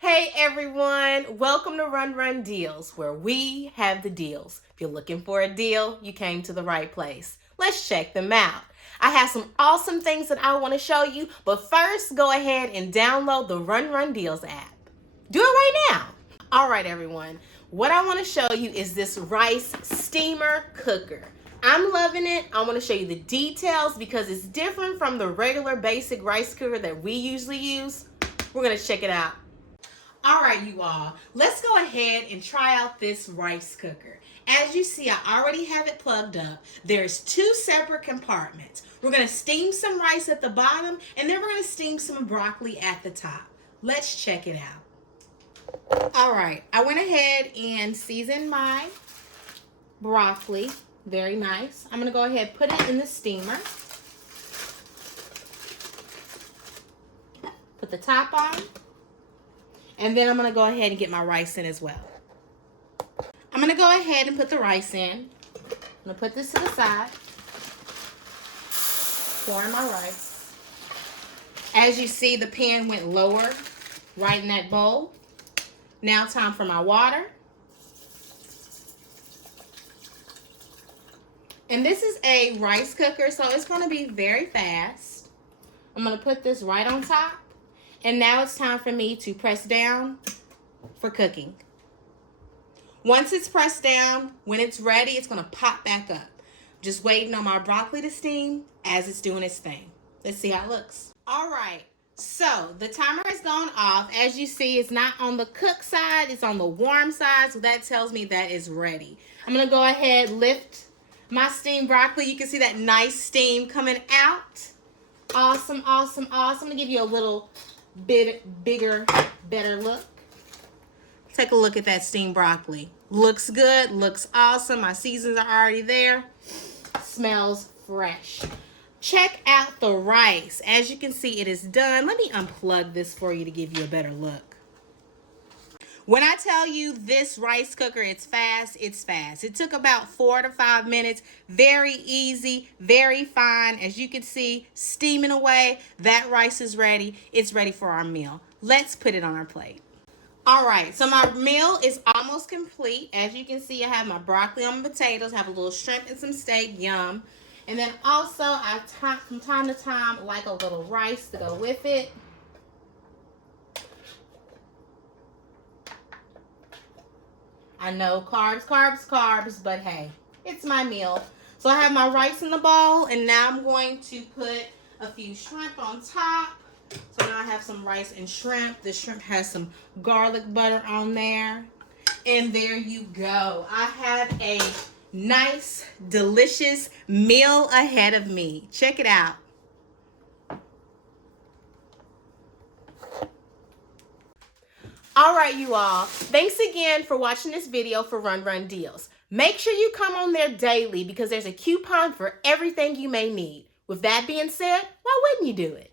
Hey everyone, welcome to Run Deals, where we have the deals. If you're looking for a deal, you came to the right place. Let's check them out. I have some awesome things that I want to show you, but first go ahead and download the Run Deals app. Do it right now. All right everyone, what I want to show you is this rice steamer cooker. I'm loving it. I want to show you the details because it's different from the regular basic rice cooker that we usually use. We're going to check it out. All right, you all, let's go ahead and try out this rice cooker. As you see, I already have it plugged up. There's two separate compartments. We're going to steam some rice at the bottom, and then we're going to steam some broccoli at the top. Let's check it out. All right, I went ahead and seasoned my broccoli. Very nice. I'm going to go ahead and put it in the steamer. Put the top on. And then I'm going to go ahead and get my rice in as well. I'm going to go ahead and put the rice in. I'm going to put this to the side. Pour in my rice. As you see, the pan went lower right in that bowl. Now time for my water. And this is a rice cooker, so it's going to be very fast. I'm going to put this right on top. And now it's time for me to press down for cooking. Once it's pressed down, when it's ready, it's going to pop back up. Just waiting on my broccoli to steam as it's doing its thing. Let's see how it looks. All right, so the timer has gone off. As you see, it's not on the cook side, it's on the warm side, so that tells me that it's ready. I'm going to go ahead, lift my steamed broccoli. You can see that nice steam coming out. Awesome, awesome, awesome. I'm going to give you a little bit bigger, better look. Take a look at that steamed broccoli. Looks good, looks awesome. My seasons are already there. Smells fresh. Check out the rice. As you can see, it is done. Let me unplug this for you to give you a better look. When I tell you this rice cooker, it's fast, it's fast. It took about 4 to 5 minutes. Very easy, very fine. As you can see, steaming away. That rice is ready. It's ready for our meal. Let's put it on our plate. All right, so my meal is almost complete. As you can see, I have my broccoli on my potatoes, have a little shrimp and some steak, yum. And then also, from time to time, like a little rice to go with it. I know carbs, carbs, carbs, but hey, it's my meal. So I have my rice in the bowl, and now I'm going to put a few shrimp on top. So now I have some rice and shrimp. The shrimp has some garlic butter on there. And there you go. I have a nice, delicious meal ahead of me. Check it out. All right, you all. Thanks again for watching this video for Run Deals. Make sure you come on there daily because there's a coupon for everything you may need. With that being said, why wouldn't you do it?